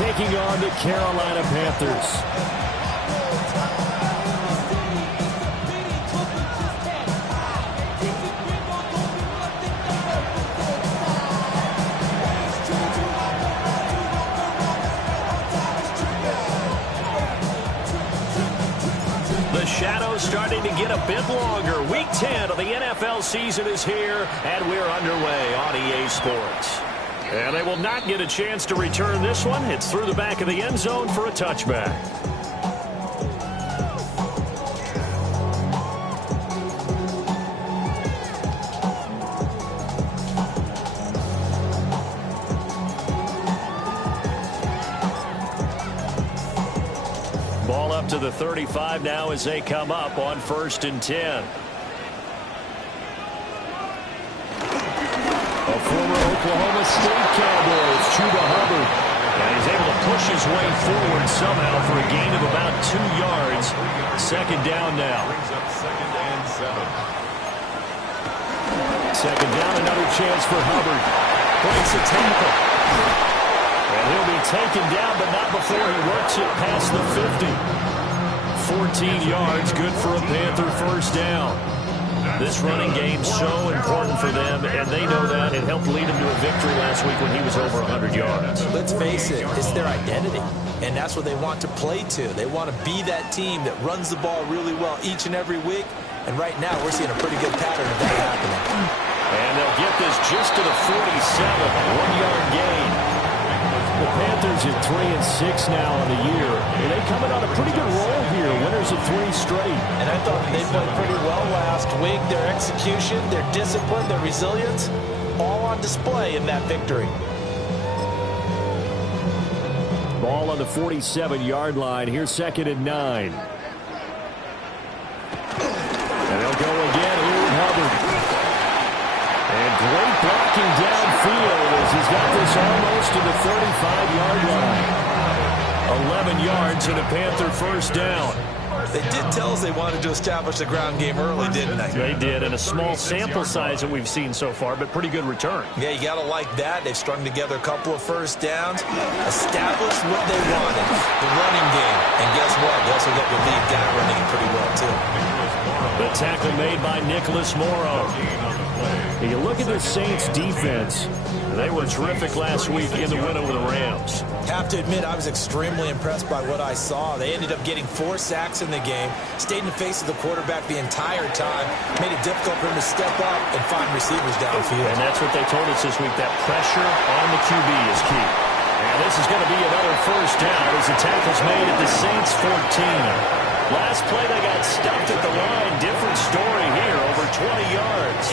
taking on the Carolina Panthers. The shadow's starting to get a bit longer. Week 10 of the NFL season is here, and we're underway on EA Sports. And they will not get a chance to return this one. It's through the back of the end zone for a touchback. Ball up to the 35 now as they come up on 1st and 10. A former Oklahoma State Cowboy, it's Chuba Hubbard. And he's able to push his way forward somehow for a gain of about 2 yards. 2nd down now. Brings up 2nd and 7. 2nd down, another chance for Hubbard. Breaks a tackle. And he'll be taken down, but not before he works it past the 50. 14 yards, good for a Panther 1st down. This running game's so important for them, and they know that. It helped lead them to a victory last week when he was over 100 yards. Let's face it, it's their identity, and that's what they want to play to. They want to be that team that runs the ball really well each and every week, and right now we're seeing a pretty good pattern of that happening. And they'll get this just to the 47, 1-yard gain. The Panthers at 3-6 now on the year. And they coming on a pretty good roll here. Winners of 3 straight. And I thought they played pretty well last week. Their execution, their discipline, their resilience, all on display in that victory. Ball on the 47-yard line. Here's 2nd and 9. And they'll go again here with Hubbard. And great blocking downfield as he's got this almost to the 35-yard line. 11 yards and a Panther 1st down. They did tell us they wanted to establish the ground game early, didn't they? They did, and a small sample size that we've seen so far, but pretty good return. Yeah, you got to like that. They've strung together a couple of 1st downs, established what they wanted, the running game. And guess what? They also got the lead guy running it pretty well, too. The tackle made by Nicholas Morrow. You look at the Saints defense. They were terrific last week in the win over the Rams. Have to admit, I was extremely impressed by what I saw. They ended up getting 4 sacks in the game, stayed in the face of the quarterback the entire time, made it difficult for him to step up and find receivers downfield. And that's what they told us this week, that pressure on the QB is key. And this is going to be another 1st down as the tackle's made at the Saints 14. Last play, they got stuffed at the line. Different story here, over 20 yards.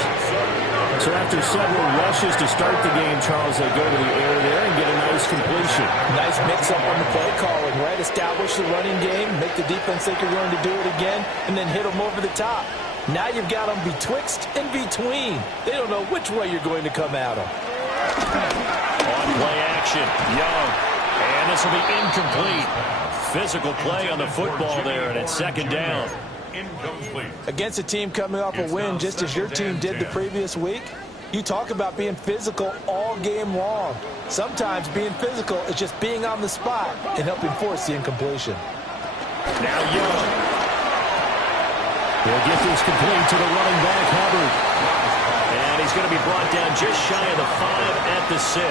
So after several rushes to start the game, Charles, they go to the air there and get a nice completion. Nice mix-up on the play calling, right? Establish the running game, make the defense think you're going to do it again, and then hit them over the top. Now you've got them betwixt and between. They don't know which way you're going to come at them. On play action, Young. And this will be incomplete. Physical play on the football there, and it's 2nd down. Incomplete. Against a team coming off a win just as your team did the previous week, you talk about being physical all game long. Sometimes being physical is just being on the spot and helping force the incompletion. Now Young. He'll get this complete to the running back, Hubbard. And he's going to be brought down just shy of the 5 at the 6.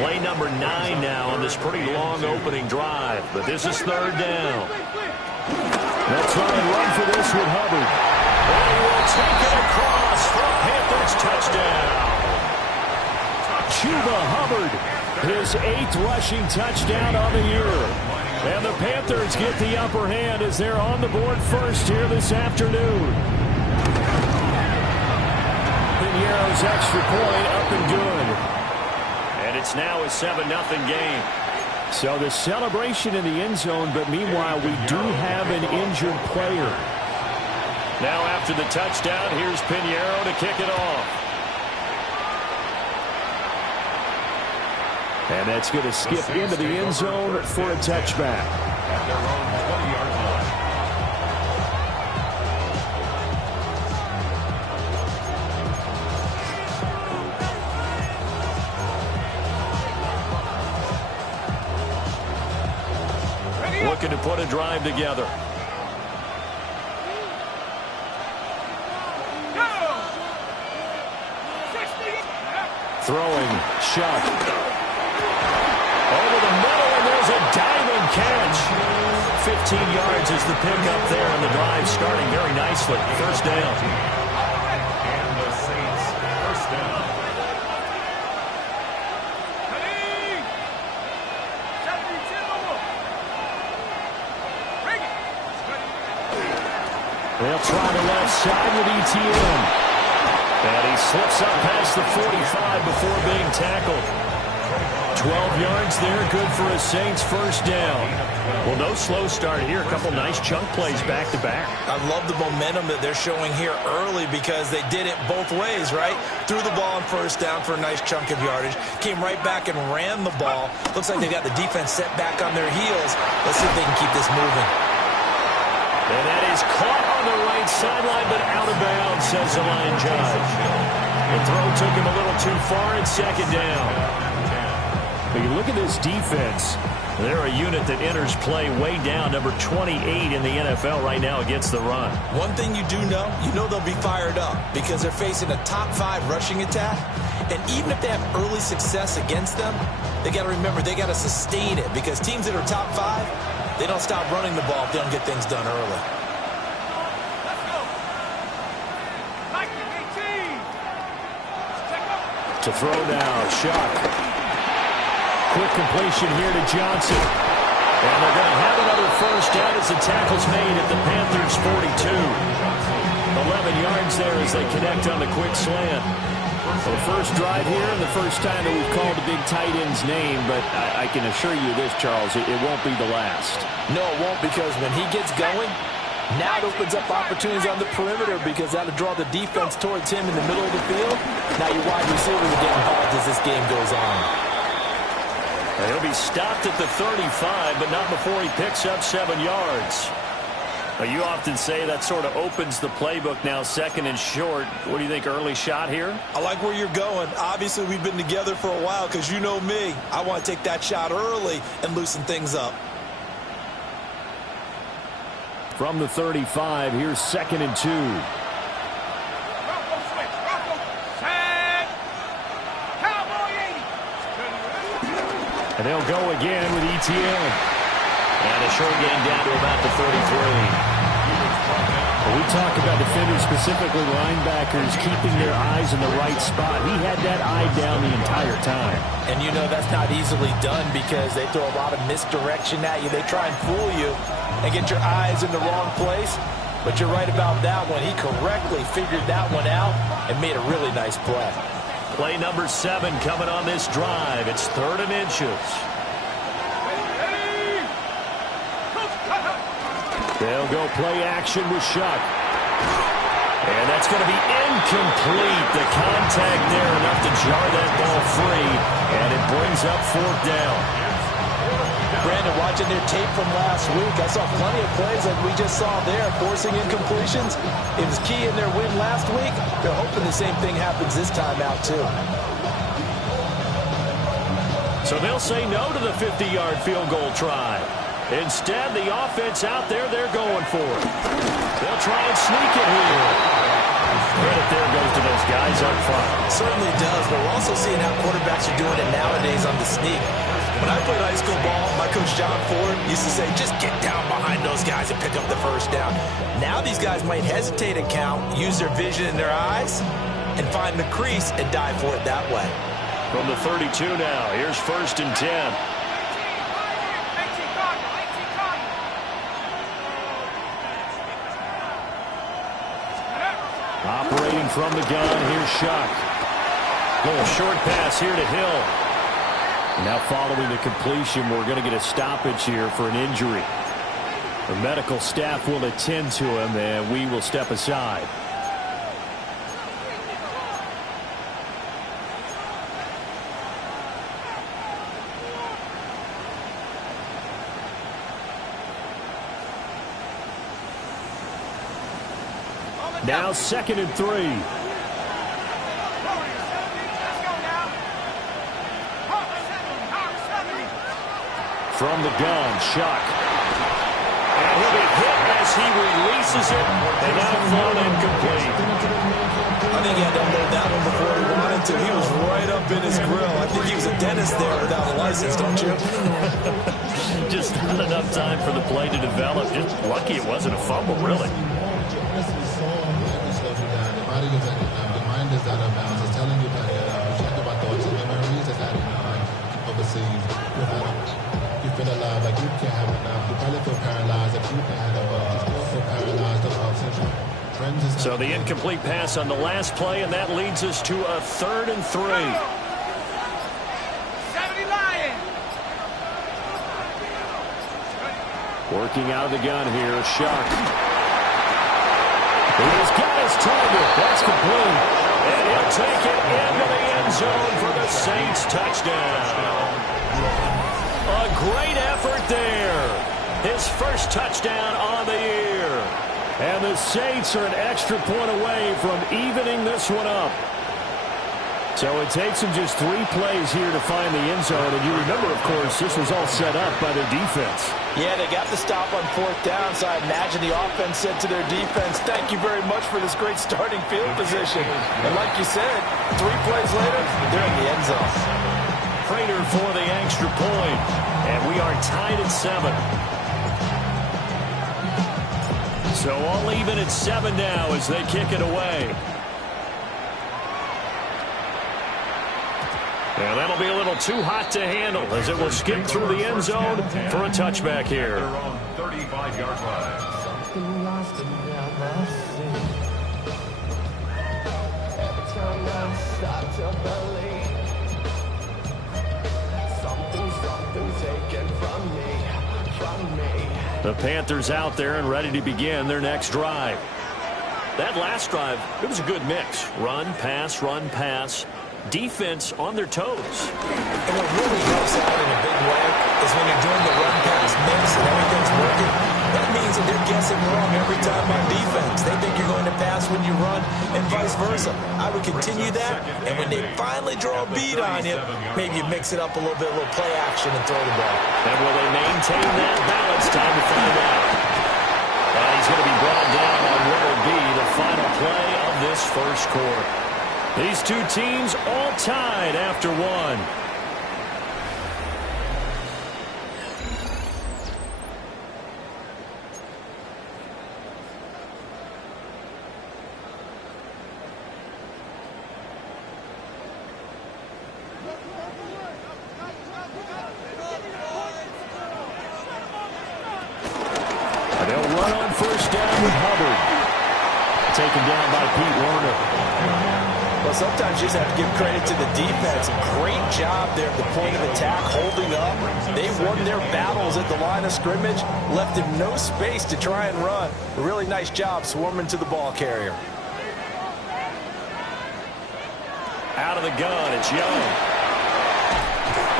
Play number 9 now on this pretty long opening drive. But this is 3rd down. They'll try and run for this with Hubbard. And he will take it across for a Panthers touchdown. Chuba Hubbard, his 8th rushing touchdown on the year. And the Panthers get the upper hand as they're on the board first here this afternoon. Piñeiro's extra point up and good. And it's now a 7-0 game. So the celebration in the end zone, but meanwhile we do have an injured player. Now after the touchdown, here's Piñeiro to kick it off. And that's going to skip into the end zone for a touchback. At their own 20-yard line. looking to put a drive together. Throwing, Shuck. Over the middle, and there's a diving catch. 15 yards is the pickup there, and the drive starting very nicely. First down. And the Saints first down. They'll try the left side with ETN. And he slips up past the 45 before being tackled. 12 yards there, good for a Saints first down. Well, no slow start here. A couple nice chunk plays back-to-back. I love the momentum that they're showing here early because they did it both ways, right? Threw the ball on first down for a nice chunk of yardage. Came right back and ran the ball. Looks like they got the defense set back on their heels. Let's see if they can keep this moving. And that is caught on the right sideline, but out of bounds, says the line judge. The throw took him a little too far in second down. But you look at this defense. They're a unit that enters play way down, number 28 in the NFL right now against the run. One thing you do know, they'll be fired up because they're facing a top 5 rushing attack. And even if they have early success against them, they got to remember they got to sustain it because teams that are top 5, they don't stop running the ball if they don't get things done early. To throw now, Shuck. Quick completion here to Johnson. And they're going to have another first down as the tackle's made at the Panthers' 42. 11 yards there as they connect on the quick slant. So the first drive here and the first time that we've called a big tight end's name, but I can assure you this, Charles, it won't be the last. No, it won't, because when he gets going, now it opens up opportunities on the perimeter because that'll draw the defense towards him in the middle of the field. Now your wide receivers are getting involved as this game goes on. He'll be stopped at the 35, but not before he picks up 7 yards. You often say that sort of opens the playbook now, second and short. What do you think, early shot here? I like where you're going. Obviously, we've been together for a while because you know me. I want to take that shot early and loosen things up. From the 35, here's 2nd and 2. And they'll go again with ETN. And a short gain down to about the 33. Well, we talk about defenders, specifically linebackers, keeping their eyes in the right spot. He had that eye down the entire time. And that's not easily done because they throw a lot of misdirection at you. They try and fool you and get your eyes in the wrong place. But you're right about that one. He correctly figured that one out and made a really nice play. Play number 7 coming on this drive. It's 3rd and inches. They'll go play action with Shuck. And that's going to be incomplete. The contact there enough to jar that ball free. And it brings up 4th down. Brandon, watching their tape from last week, I saw plenty of plays like we just saw there, forcing incompletions. It was key in their win last week. They're hoping the same thing happens this time out, too. So they'll say no to the 50-yard field goal try. Instead, the offense out there, they're going for it. They'll try and sneak it here. Credit there goes to those guys up front. Certainly does, but we're also seeing how quarterbacks are doing it nowadays on the sneak. When I played high school ball, my coach John Ford used to say, just get down behind those guys and pick up the first down. Now these guys might hesitate and count, use their vision in their eyes, and find the crease and dive for it that way. From the 32 now, here's 1st and 10. Operating from the gun, here's Shuck. Little short pass here to Hill. Now following the completion, we're going to get a stoppage here for an injury. The medical staff will attend to him, and we will step aside. Now 2nd and 3. From the gun, Shuck. And he'll be hit as he releases it, and now thrown incomplete. I think he had to unload that one before he wanted to. He was right up in his grill. I think he was a dentist there without a license, don't you? Just not enough time for the play to develop. Just lucky it wasn't a fumble, really. The body is the mind is out of bounds. It's telling you that you check about thoughts and memories that overseas. You feel alive like you can't have enough. You probably feel paralyzed if you can't have enough. You still feel paralyzed above syndrome. So the incomplete pass on the last play, and that leads us to a 3rd and 3. Working out of the gun here, Shuck. He's got his target. That's complete. And he'll take it into the end zone for the Saints touchdown. A great effort there. His first touchdown on the year. And the Saints are an extra point away from evening this one up. So it takes them just 3 plays here to find the end zone. And you remember, of course, this was all set up by their defense. Yeah, they got the stop on 4th down, so I imagine the offense said to their defense, thank you very much for this great starting field position. And like you said, 3 plays later, they're in the end zone. Prater for the extra point. And we are tied at 7. So all even at 7 now as they kick it away. And that'll be a little too hot to handle as it will skip through the end zone for a touchback here. They're on 35-yard line. The Panthers out there and ready to begin their next drive. That last drive, it was a good mix. Run, pass. Defense on their toes. And what really helps out in a big way is when you're doing the run-pass mix and everything's working. That means that they're guessing wrong every time on defense. They think you're going to pass when you run and vice versa. I would continue that, and when they finally draw a beat on you, maybe you mix it up a little bit, a little play action and throw the ball. And will they maintain that balance? Time to find out. And he's going to be brought down on what will be the final play of this first quarter. These two teams all tied after 1. They'll run on 1st down with Hubbard. Taken down by Pete Werner. Well, sometimes you just have to give credit to the defense. Great job there at the point of attack, holding up. They won their battles at the line of scrimmage, left him no space to try and run. A really nice job swarming to the ball carrier. Out of the gun, it's Young.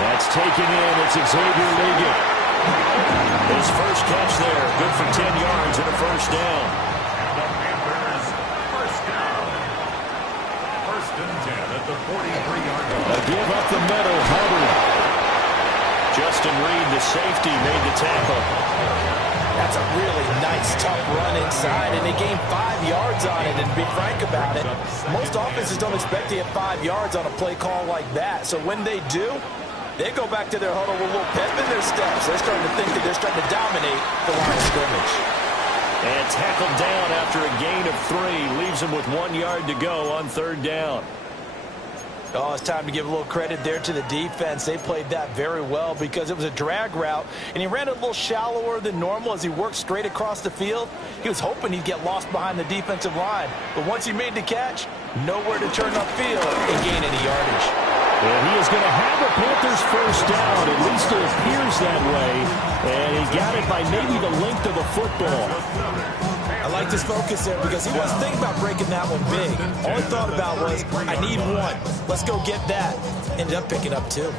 That's taken in. It's Xavier Liggett. His first catch there, good for 10 yards and a first down. And the Panthers, first down. 1st and 10 at the 43-yard line. A give up the middle, Hubbard. Justin Reed, the safety, made the tackle. That's a really nice, tough run inside, and they gained 5 yards on it. And to be frank about it, most offenses don't expect to get 5 yards on a play call like that. So when they do, they go back to their huddle with a little pep in their steps. They're starting to think that they're starting to dominate the line of scrimmage. And tackled down after a gain of 3. Leaves him with 1 yard to go on 3rd down. Oh, it's time to give a little credit there to the defense. They played that very well because it was a drag route, and he ran it a little shallower than normal as he worked straight across the field. He was hoping he'd get lost behind the defensive line, but once he made the catch, nowhere to turn upfield and gain any yardage. And he is going to have a Panthers first down. At least it appears that way. And he got it by maybe the length of the football. I like this focus there because he wasn't thinking about breaking that one big. All he thought about was, I need 1. Let's go get that. Ended up picking up 2.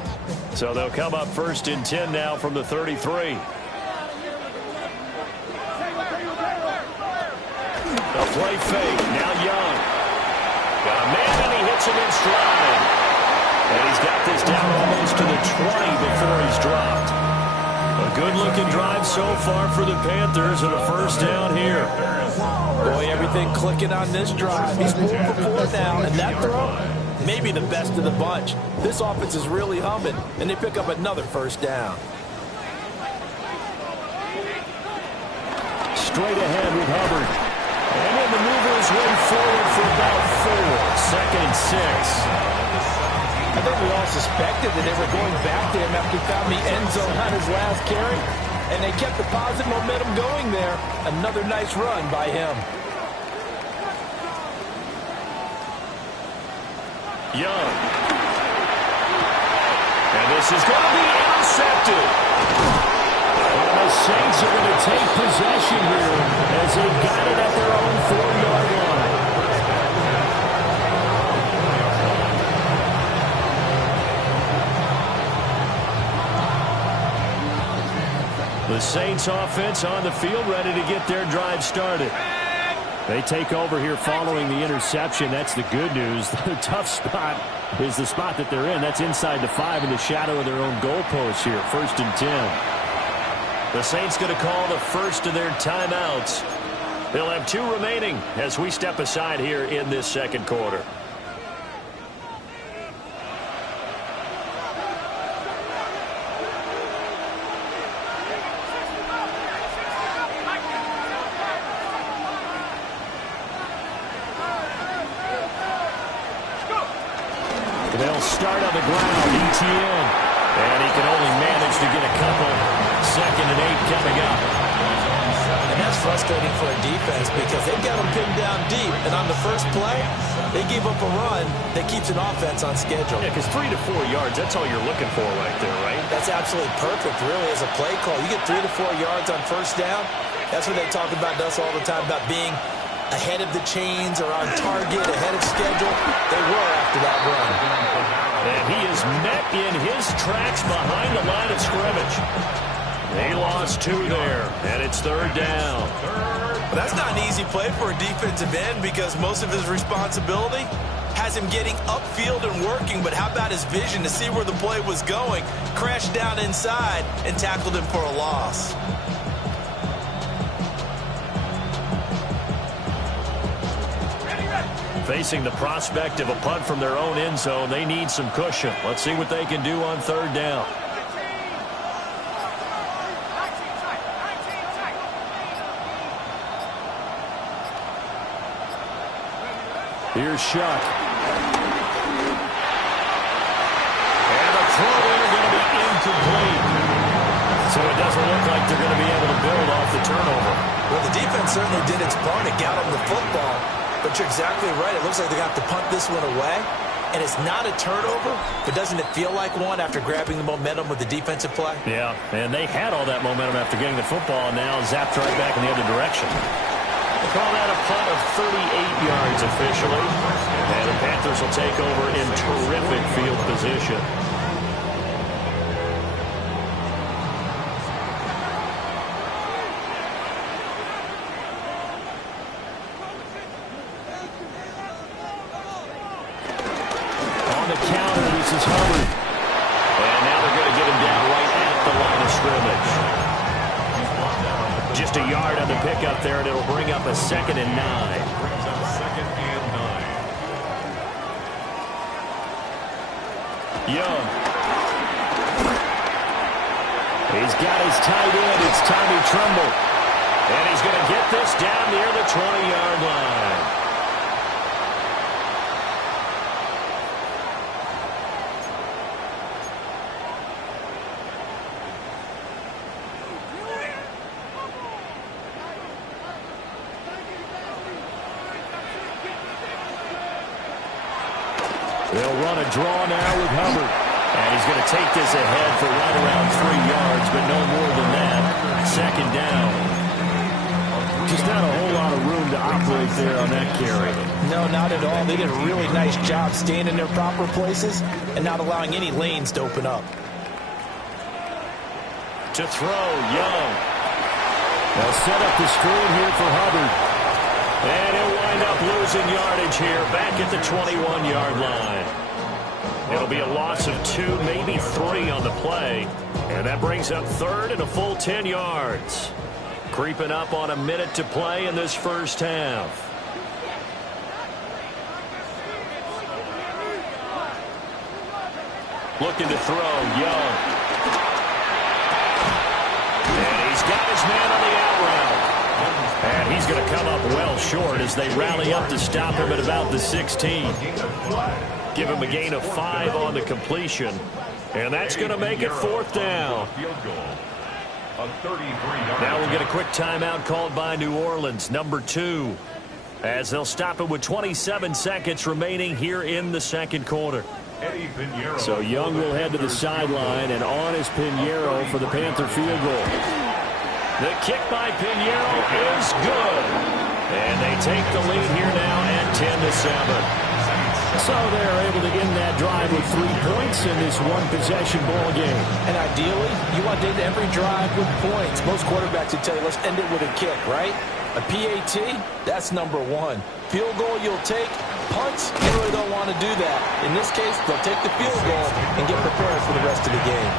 So they'll come up 1st and 10 now from the 33. A play fake. Now Young. Got a man and he hits him in stride. And he's got this down almost to the 20 before he's dropped. A good-looking drive so far for the Panthers and a first down here. Boy, everything clicking on this drive. He's 4 for 4 now, and that throw, maybe the best of the bunch. This offense is really humming, and they pick up another first down. Straight ahead with Hubbard. And then the mover his way forward for about 4. Second and 6. I think we all suspected that they were going back to him after he found the end zone on his last carry, and they kept the positive momentum going there. Another nice run by him. Young. And this is going to be intercepted. Well, the Saints are going to take possession here as they got it at their own 4-yard line. The Saints offense on the field, ready to get their drive started. They take over here following the interception. That's the good news. The tough spot is the spot that they're in. That's inside the 5 in the shadow of their own goalpost here. First and 10. The Saints going to call the first of their timeouts. They'll have 2 remaining as we step aside here in this second quarter. They'll start on the ground. ETN. And he can only manage to get a couple. Second and 8 coming up. And that's frustrating for a defense because they've got them pinned down deep. And on the first play, they gave up a run that keeps an offense on schedule. Yeah, because 3 to 4 yards, that's all you're looking for right there, right? That's absolutely perfect, really, as a play call. You get 3 to 4 yards on first down. That's what they talk about to us all the time, about being ahead of the chains or on target, ahead of schedule. They were after that run. And he is met in his tracks behind the line of scrimmage. He lost 2 there, and it's third down. But that's not an easy play for a defensive end because most of his responsibility has him getting upfield and working, but how about his vision to see where the play was going, crashed down inside, and tackled him for a loss. Facing the prospect of a punt from their own end zone, they need some cushion. Let's see what they can do on third down. Here's Shuck. And the throw there going to be incomplete. So it doesn't look like they're going to be able to build off the turnover. Well, the defense certainly did its part to get them the football. But you're exactly right. It looks like they're going to have to punt this one away. And it's not a turnover, but doesn't it feel like one after grabbing the momentum with the defensive play? Yeah, and they had all that momentum after getting the football, and now zapped right back in the other direction. They call that a punt of 38 yards officially. And the Panthers will take over in terrific field position. On the counter, this is Hubbard. And now they're going to get him down right at the line of scrimmage. Just a yard on the pickup there, and it'll bring up a 2nd and 9. Brings up 2nd and 9. Young. He's got his tight end. It's Tommy Tremble. And he's going to get this down near the 20-yard line. They'll run a draw now with Hubbard. And he's going to take this ahead for right around 3 yards, but no more than that. 2nd down. Just not a whole lot of room to operate there on that carry. No, not at all. They did a really nice job staying in their proper places and not allowing any lanes to open up. To throw, Young. They'll set up the screen here for Hubbard. And he'll wind up losing yardage here back at the 21-yard line. It'll be a loss of 2, maybe 3 on the play. And that brings up third and a full 10 yards. Creeping up on a minute to play in this first half. Looking to throw, Young. And he's got his man on the out route. And he's going to come up well short as they rally up to stop him at about the 16. Give him a gain of 5 on the completion. And that's going to make it fourth down. Now we'll get a quick timeout called by New Orleans, number 2, as they'll stop it with 27 seconds remaining here in the second quarter. So Young will head to the sideline, and on is Pinheiro for the Panther field goal. The kick by Pinheiro is good. And they take the lead here now at 10-7. So they're able to end that drive with 3 points in this one-possession ball game. And ideally, you want to end every drive with points. Most quarterbacks would tell you, let's end it with a kick, right? A PAT, that's number 1. Field goal you'll take. Punts, you really don't want to do that. In this case, they'll take the field goal and get prepared for the rest of the game.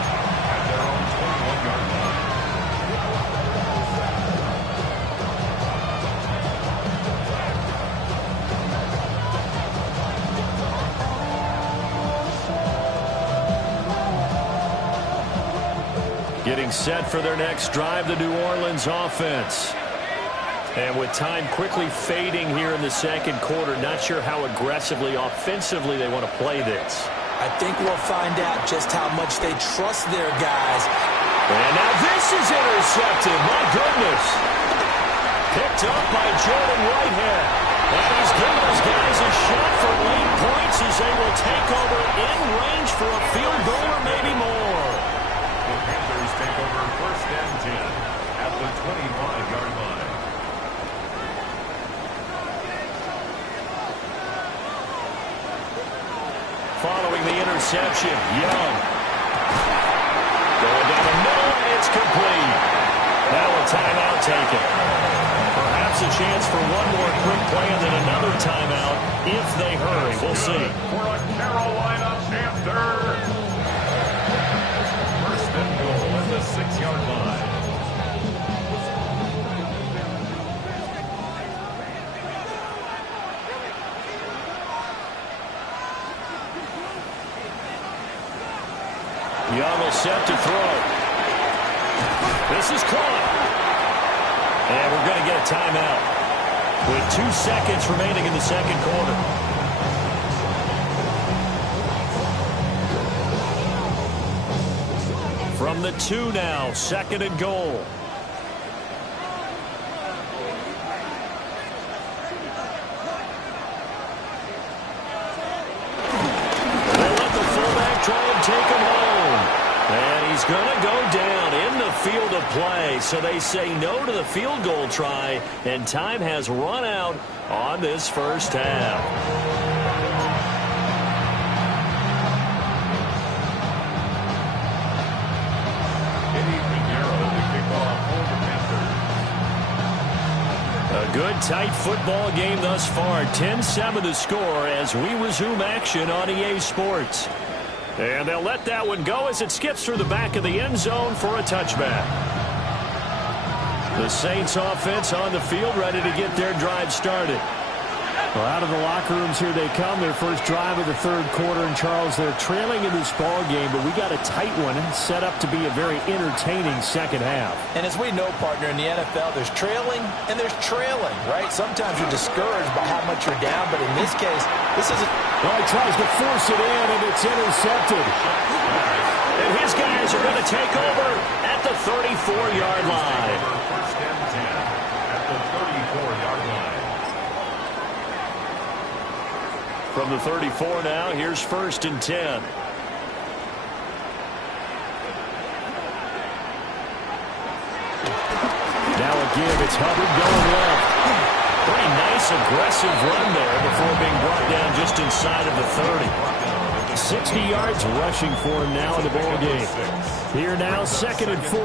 Getting set for their next drive, the New Orleans offense. And with time quickly fading here in the second quarter, not sure how aggressively, offensively they want to play this. I think we'll find out just how much they trust their guys. And now this is intercepted. My goodness. Picked up by Jordan Whitehead. And he's giving his guys a shot for late points as they will take over in range for a field goal or maybe more. The Panthers take over first and 10 at the 25-yard line. Following the interception, Young. Going down the middle, and it's complete. Now a timeout taken. Perhaps a chance for one more quick play and then another timeout if they hurry. We'll see. For a Carolina Panther. First and goal at the 6-yard line. Young will set to throw. This is caught. And we're going to get a timeout with 2 seconds remaining in the second quarter. From the 2 now, second and goal. They let the fullback try and take him home. And he's going to go down in the field of play. So they say no to the field goal try, and time has run out on this first half. Eddie Pinheiro to kick off for the Panthers. A good, tight football game thus far. 10-7 the score as we resume action on EA Sports. And they'll let that one go as it skips through the back of the end zone for a touchback. The Saints offense on the field, ready to get their drive started. Well, out of the locker rooms here they come. Their first drive of the third quarter. And, Charles, they're trailing in this ball game, but we got a tight one set up to be a very entertaining second half. And as we know, partner, in the NFL, there's trailing and there's trailing, right? Sometimes you're discouraged by how much you're down, but in this case, this isn't. Well, he tries to force it in, and it's intercepted. And his guys are going to take over at the 34-yard line. First and 10 at the 34-yard line. From the 34 now, here's first and 10. Now again, it's Hubbard going left. Pretty nice, aggressive run there before being brought down just inside of the 30. 60 yards rushing for him now in the ball game. Here now, second and 4.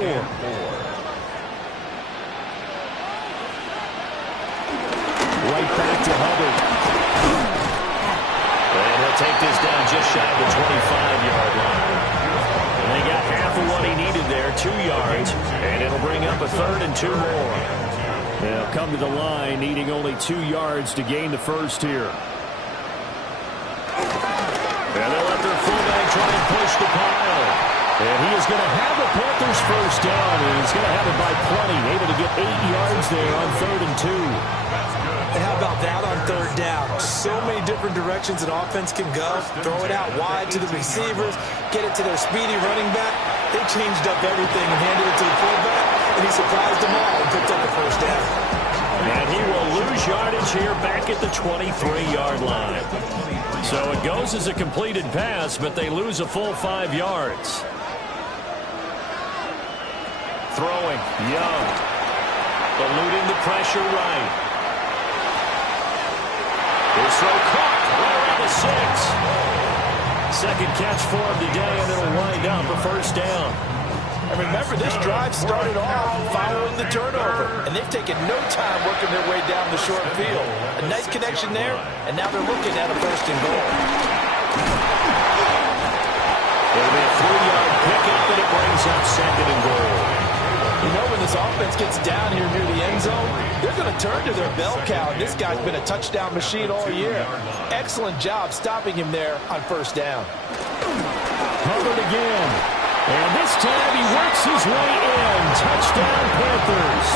Right back to Hubbard. And he'll take this down just shy of the 25-yard line. And they got half of what he needed there, 2 yards, and it'll bring up a 3rd and 2 more. They'll come to the line needing only 2 yards to gain the first here. And they'll let their fullback try and push the pile. And he is going to have the Panthers first down, and he's going to have it by plenty. Able to get 8 yards there on 3rd and 2. And how about that on 3rd down? So many different directions an offense can go. Throw it out wide to the receivers, get it to their speedy running back. They changed up everything and handed it to the fullback, and he surprised them all and picked up the first down. And he will lose yardage here back at the 23-yard line. So it goes as a completed pass, but they lose a full 5 yards. Throwing, Young. Eluding the pressure right. His throw caught right around the 6. Second catch for him today, and it'll wind up a first down. And remember, this drive started off following the turnover, and they've taken no time working their way down the short field. A nice connection there, and now they're looking at a 1st and goal. It'll be a 3-yard pickup, and it brings up 2nd and goal. You know, when this offense gets down here near the end zone, they're going to turn to their bell cow. This guy's been a touchdown machine all year. Excellent job stopping him there on 1st down. Hubbard again. And this time he works his way in. Touchdown, Panthers.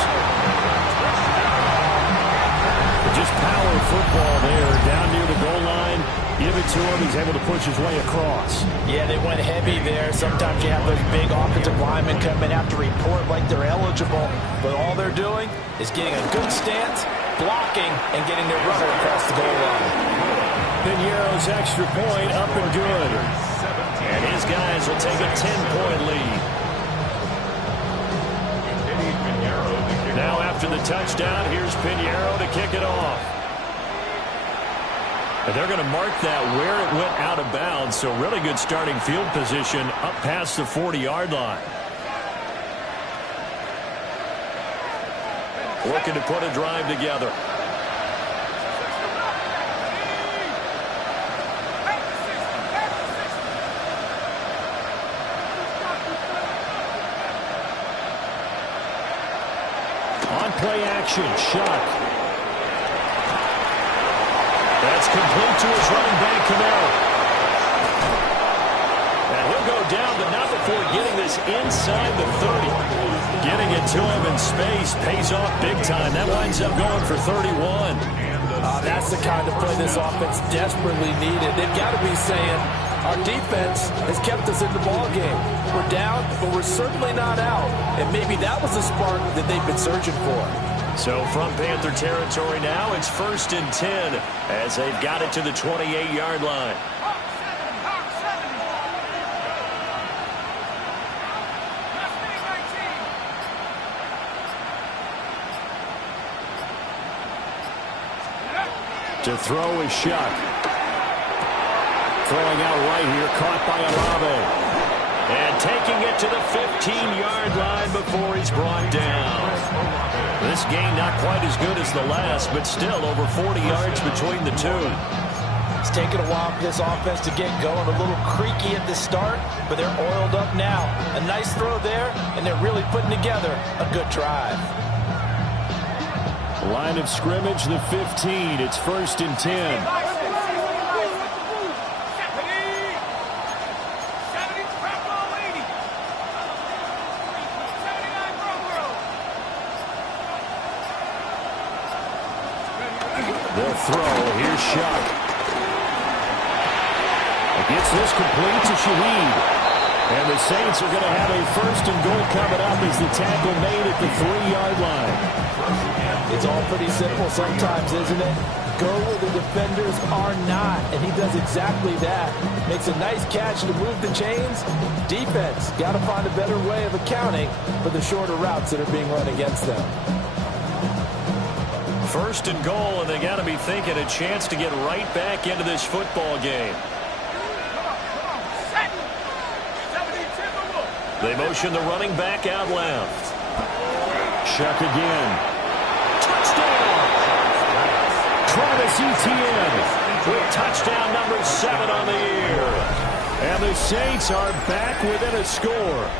Just power football there down near the goal line. Give it to him. He's able to push his way across. Yeah, they went heavy there. Sometimes you have those big offensive linemen come in, have to report like they're eligible. But all they're doing is getting a good stance, blocking, and getting their runner across the goal line. Piñeiro's extra point up and good. And his guys will take a 10-point lead. Now after the touchdown, here's Piñeiro to kick it off. And they're going to mark that where it went out of bounds, so really good starting field position up past the 40-yard line. Looking to put a drive together. Play action, Shock. That's complete to his running back, Camaro. And he'll go down, but not before getting this inside the 30. Getting it to him in space pays off big time. That winds up going for 31. That's the kind of play this offense desperately needed. They've got to be saying, our defense has kept us in the ball game. We're down, but we're certainly not out. And maybe that was the spark that they've been searching for. So from Panther territory now, it's 1st and 10 as they've got it to the 28-yard line. To throw is Shock. Throwing out right here, caught by Olave. And taking it to the 15-yard line before he's brought down. This game not quite as good as the last, but still over 40 yards between the two. It's taken a while for this offense to get going. A little creaky at the start, but they're oiled up now. A nice throw there, and they're really putting together a good drive. Line of scrimmage, the 15. It's 1st and 10. They'll throw. Here's Shock. Gets this complete to Shaheed. And the Saints are going to have a 1st and goal coming up as the tackle made at the 3-yard line. It's all pretty simple sometimes, isn't it? Go where the defenders are not, and he does exactly that. Makes a nice catch to move the chains. Defense got to find a better way of accounting for the shorter routes that are being run against them. 1st and goal, and they got to be thinking a chance to get right back into this football game. They motion the running back out left. Shock again. Touchdown! Travis Etienne. with touchdown number 7 on the year. And the Saints are back within a score.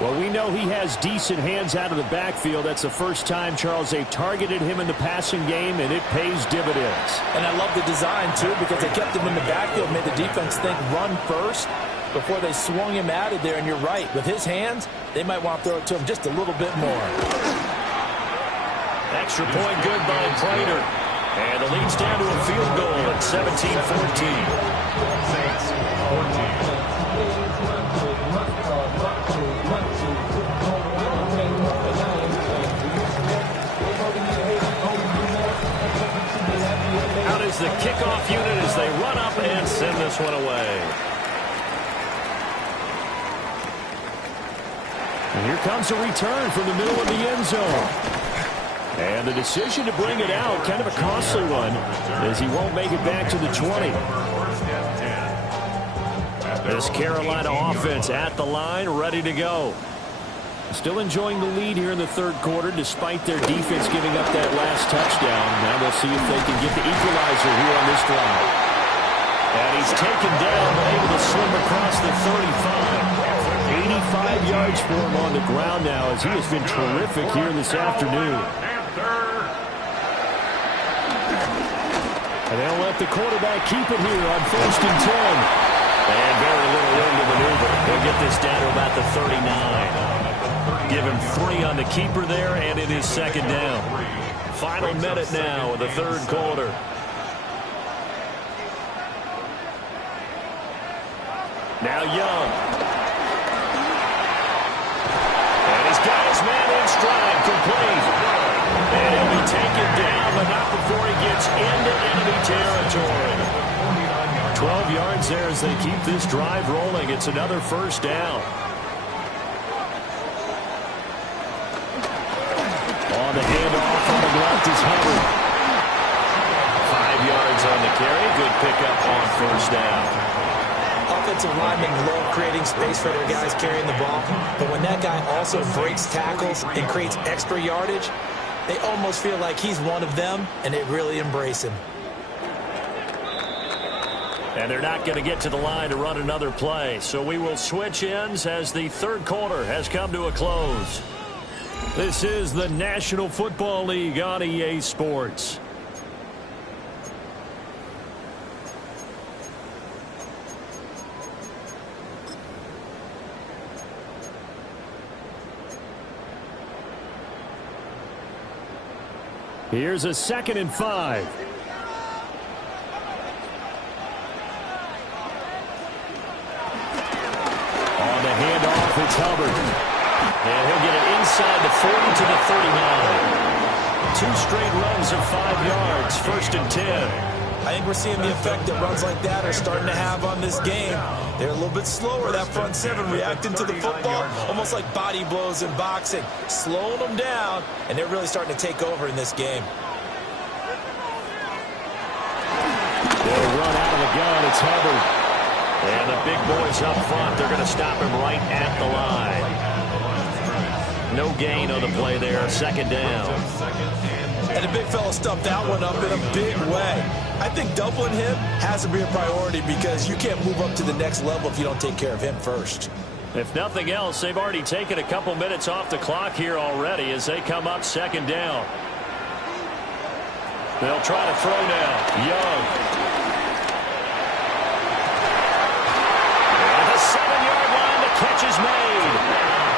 Well, we know he has decent hands out of the backfield. That's the first time, Charles, they've targeted him in the passing game, and it pays dividends. And I love the design, too, because they kept him in the backfield, made the defense think run first before they swung him out of there. And you're right, with his hands, they might want to throw it to him just a little bit more. Extra point good by Prater. And the lead's down to a field goal at 17-14. Saints 14. Out is the kickoff unit as they run up and send this one away. And here comes a return from the middle of the end zone. And the decision to bring it out, kind of a costly one, as he won't make it back to the 20. This Carolina offense at the line, ready to go. Still enjoying the lead here in the third quarter, despite their defense giving up that last touchdown. Now they'll see if they can get the equalizer here on this drive. And he's taken down, able to slim across the 35. 85 yards for him on the ground now, as he has been terrific here this afternoon. And they'll let the quarterback keep it here on 1st and 10. And very little room to maneuver. They'll get this down to about the 39. Give him 3 on the keeper there, and it is 2nd down. Final minute now of the third quarter. Now Young. And he's got his man in stride, complete. And he'll be taken down, but not before he gets into enemy territory. 12 yards there as they keep this drive rolling. It's another 1st down. On the handoff on the left is Hubbard. 5 yards on the carry. Good pickup on 1st down. Offensive linemen love creating space for their guys carrying the ball. But when that guy also breaks tackles and creates extra yardage, they almost feel like he's one of them, and they really embrace him. And they're not going to get to the line to run another play. So we will switch ends as the third quarter has come to a close. This is the National Football League on EA Sports. Here's a 2nd and 5. On the handoff, it's Hubbard. And he'll get it inside the 40 to the 39. 2 straight runs of 5 yards, 1st and 10. I think we're seeing the effect that runs like that are starting to have on this game. They're a little bit slower, that front 7, reacting to the football, almost like body blows in boxing, slowing them down, and they're really starting to take over in this game. They'll run out of the gun. It's Hubbard. And the big boys up front, they're going to stop him right at the line. No gain on the play there, 2nd down. And the big fella stuffed that one up in a big way. I think doubling him has to be a priority because you can't move up to the next level if you don't take care of him first. If nothing else, they've already taken a couple minutes off the clock here already as they come up 2nd down. They'll try to throw now. Young. And the 7-yard line, the catch is made.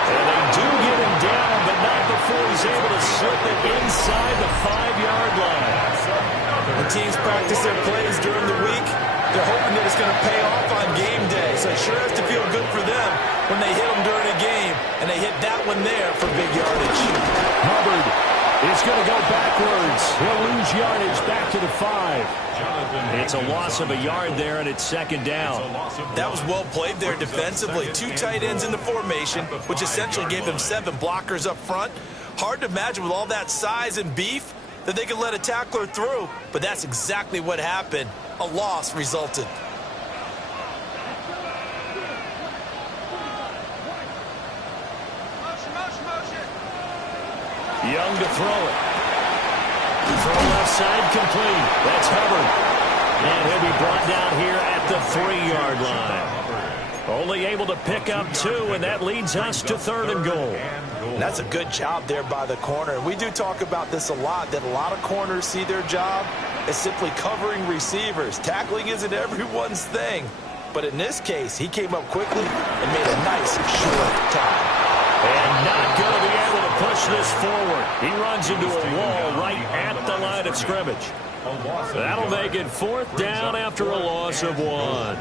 And they do get him down, but not before he's able to slip it inside the 5-yard line. When teams practice their plays during the week, they're hoping that it's going to pay off on game day. So it sure has to feel good for them when they hit them during a game, and they hit that one there for big yardage. Hubbard is going to go backwards. He'll lose yardage back to the 5. It's a loss of a yard there, and it's 2nd down. That was well played there defensively. 2 tight ends in the formation, which essentially gave them 7 blockers up front. Hard to imagine with all that size and beef that they could let a tackler through, but that's exactly what happened. A loss resulted. Young to throw it. From the left side, complete. That's Hubbard. And he'll be brought down here at the 3-yard line. Only able to pick up 2, and that leads us to 3rd and goal. That's a good job there by the corner. And we do talk about this a lot, that a lot of corners see their job as simply covering receivers. Tackling isn't everyone's thing. But in this case, he came up quickly and made a nice short time. And not going to be able to push this forward. He runs into a wall right at the line of scrimmage. That'll make it 4th down after a loss of 1.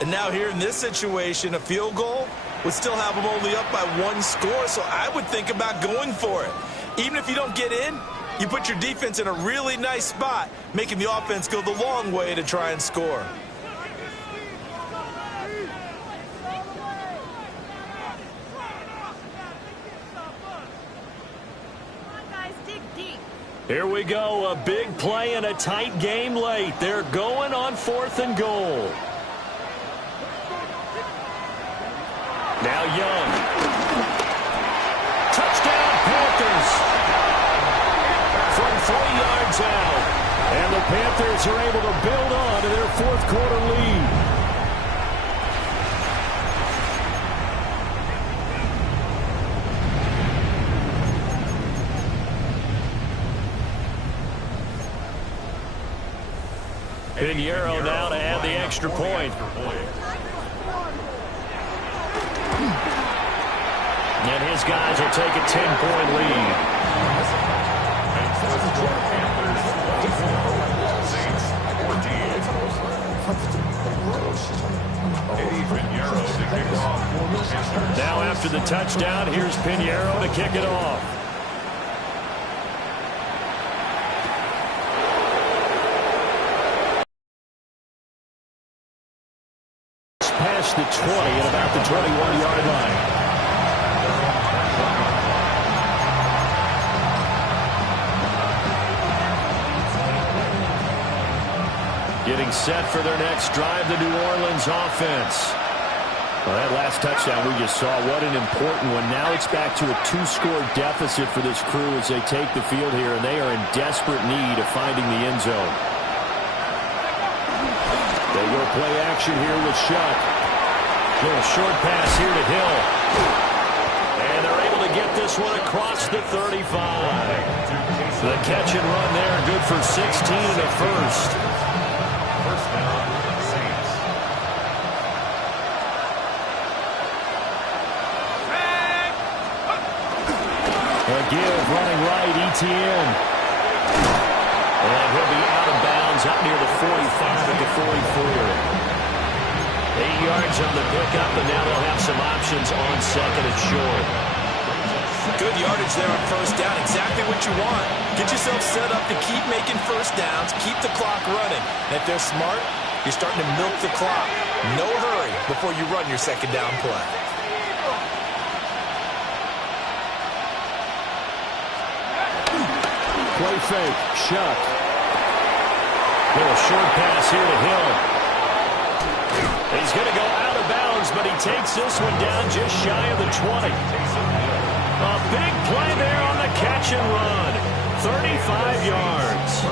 And now here in this situation, a field goal would still have them only up by 1 score, so I would think about going for it. Even if you don't get in, you put your defense in a really nice spot, making the offense go the long way to try and score. Here we go, a big play in a tight game late. They're going on 4th and goal. Now Young. Touchdown, Panthers. From 3 yards out. And the Panthers are able to build on to their 4th quarter lead. Pinheiro now to add the extra point. And his guys will take a 10-point lead. Now after the touchdown, here's Pinheiro to kick it off. Past the 20 at about the 21-yard line. Getting set for their next drive, the New Orleans offense. Well, that last touchdown we just saw, what an important one. Now it's back to a 2-score deficit for this crew as they take the field here, and they are in desperate need of finding the end zone. They go play action here with Shuck. Little short pass here to Hill. And they're able to get this one across the 35. The catch and run there, good for 16 and a first. First down, Saints. A give running right, Etienne. And he'll be out of bounds up near the 45 at the 44. 8 yards on the pickup, and now they'll have some options on 2nd and short. Good yardage there on 1st down. Exactly what you want. Get yourself set up to keep making 1st downs, keep the clock running. And if they're smart, you're starting to milk the clock. No hurry before you run your 2nd down play. Play fake, Shuck. Little short pass here to Hill. He's going to go out of bounds, but he takes this one down just shy of the 20. A big play there on the catch and run. 35 yards.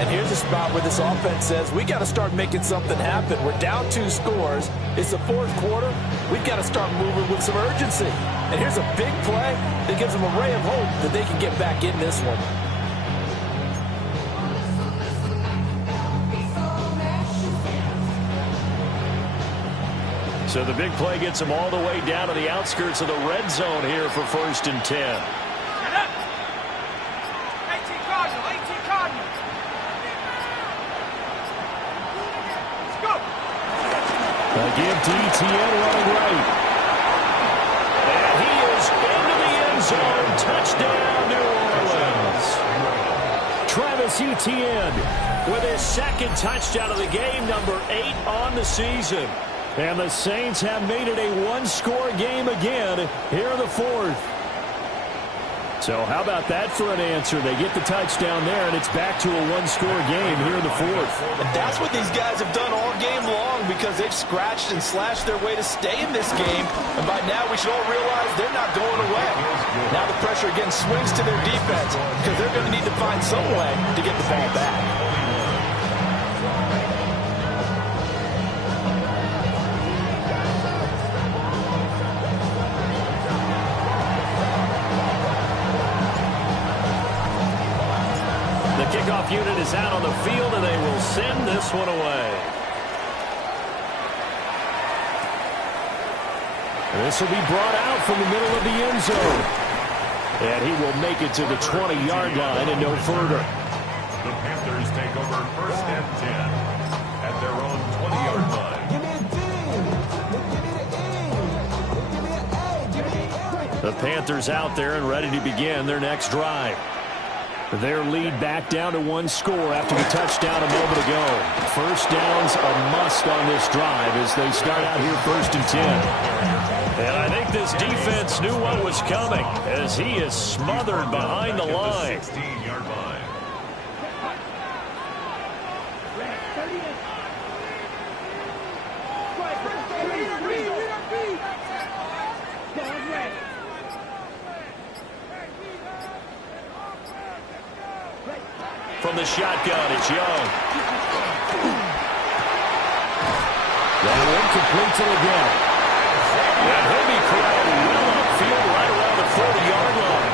And here's a spot where this offense says, we got to start making something happen. We're down 2 scores. It's the 4th quarter. We've got to start moving with some urgency. And here's a big play that gives them a ray of hope that they can get back in this one. So the big play gets them all the way down to the outskirts of the red zone here for 1st and 10. A give to Etienne running right. And he is into the end zone. Touchdown, New Orleans. Travis Etienne with his 2nd touchdown of the game, number 8 on the season. And the Saints have made it a 1-score game again here in the 4th. So how about that for an answer? They get the touchdown there, and it's back to a one-score game here in the fourth. And that's what these guys have done all game long because they've scratched and slashed their way to stay in this game. And by now we should all realize they're not going away. Now the pressure again swings to their defense because they're going to need to find some way to get the ball back. Kickoff unit is out on the field, and they will send this one away. This will be brought out from the middle of the end zone. And he will make it to the 20-yard line and no further. The Panthers take over 1st and 10 at their own 20-yard line. The Panthers out there and ready to begin their next drive. Their lead back down to one score after the touchdown a moment ago. First down's a must on this drive as they start out here 1st and 10. And I think this defense knew what was coming as he is smothered behind the line. 16-yard line. From the shotgun, it's Young. That one completes it again. And he'll be corralled well upfield right around the 40-yard line.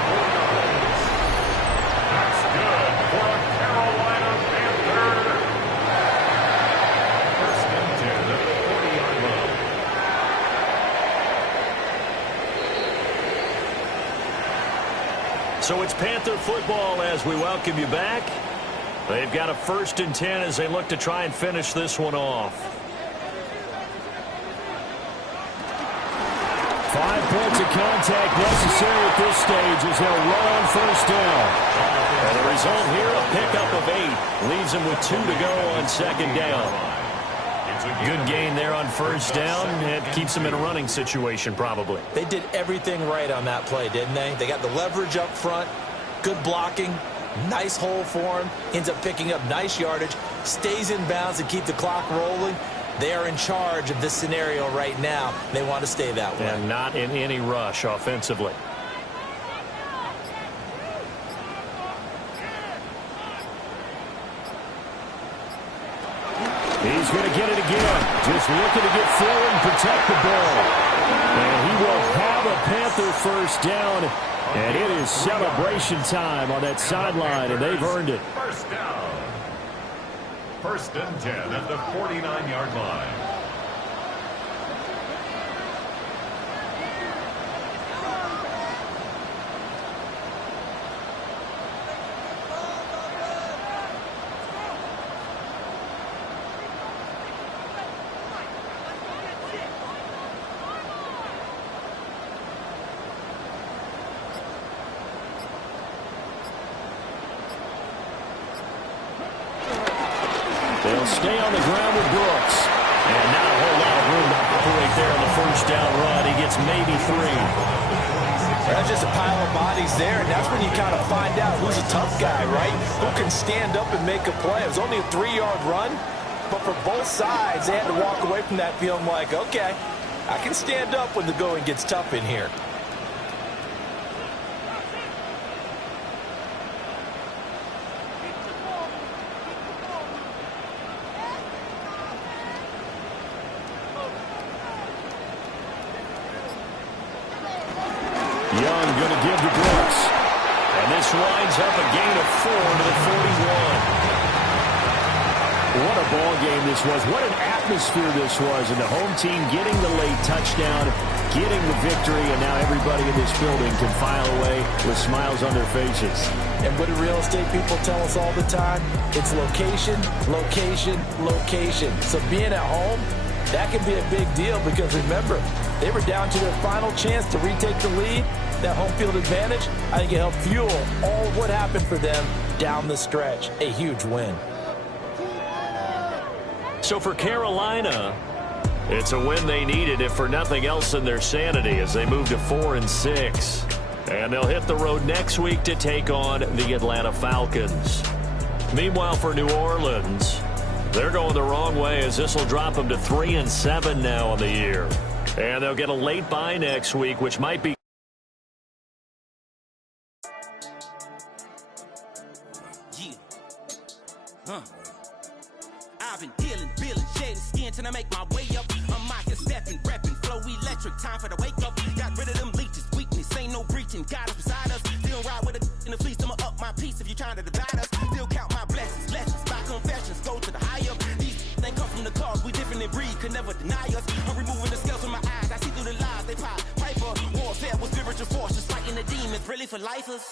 That's good for a Carolina Panther. 1st and 10 at the 40-yard line. So it's Panther football as we welcome you back. They've got a 1st and 10 as they look to try and finish this one off. 5 points of contact necessary at this stage as they'll run on 1st down. And the result here, a pickup of 8. Leaves them with 2 to go on 2nd down. Good gain there on 1st down. It keeps them in a running situation probably. They did everything right on that play, didn't they? They got the leverage up front, good blocking, nice hole for him, ends up picking up nice yardage, stays in bounds to keep the clock rolling. They are in charge of this scenario right now. They want to stay that way. And not in any rush offensively. He's going to get it again. Just looking to get forward and protect the ball. And he will have a Panther 1st down. And it is celebration time on that sideline, and they've earned it. 1st down. 1st and 10 at the 49-yard line. They'll stay on the ground with Brooks. And not a whole lot of room to operate there on the 1st down run. He gets maybe 3. There's just a pile of bodies there, and that's when you kind of find out who's a tough guy, right? Who can stand up and make a play. It was only a 3-yard run, but for both sides, they had to walk away from that feeling like, okay, I can stand up when the going gets tough in here. Young going to give to Brooks. And this winds up a gain of 4 to the 41. What a ball game this was. What an atmosphere this was. And the home team getting the late touchdown, getting the victory, and now everybody in this building can file away with smiles on their faces. And what do real estate people tell us all the time? It's location, location, location. So being at home, that can be a big deal because remember, they were down to their final chance to retake the lead. That home field advantage, I think it helped fuel all what happened for them down the stretch. A huge win. So for Carolina, it's a win they needed, if for nothing else, in their sanity as they move to 4 and 6. And they'll hit the road next week to take on the Atlanta Falcons. Meanwhile, for New Orleans, they're going the wrong way as this will drop them to 3-7 now on the year. And they'll get a late bye next week, which might be... I've been dealing, shedding skin till I make my way up. I'm out here stepping, repping, flow electric, time for the wake up. Got rid of them leeches, weakness, ain't no breaching. God is beside us, still ride with a in the fleece. I'ma up my piece if you trying to divide us. Still count my blessings, lessons, my confessions, go to the high up. These they come from the cause, we different in breed, could never deny us. I'm removing the scales from my eyes, I see through the lies they pop. Piper, warfare with spiritual force, just fighting the demons, really for lifers.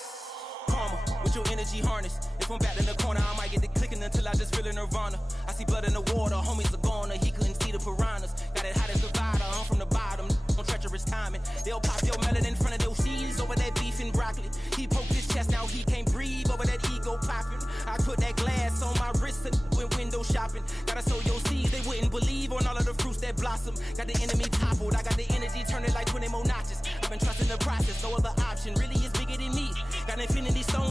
Karma, with your energy harness. If I'm back in the corner, I might get it clicking until I just feel a nirvana. I see blood in the water, homies are gone, he couldn't see the piranhas. Got it hot as Nevada, I'm from the bottom, on treacherous timing. They'll pop your melon in front of those seeds over that beef and broccoli. He poked his chest, now he can't breathe over that ego popping. I put that glass on my wrist and went window shopping. Gotta sow your seeds, they wouldn't believe on all of the fruits that blossom. Got the enemy toppled, I got the energy, turn it like 20 more notches. I've been trusting the process, no other option, really is bigger than me. Got infinity stone.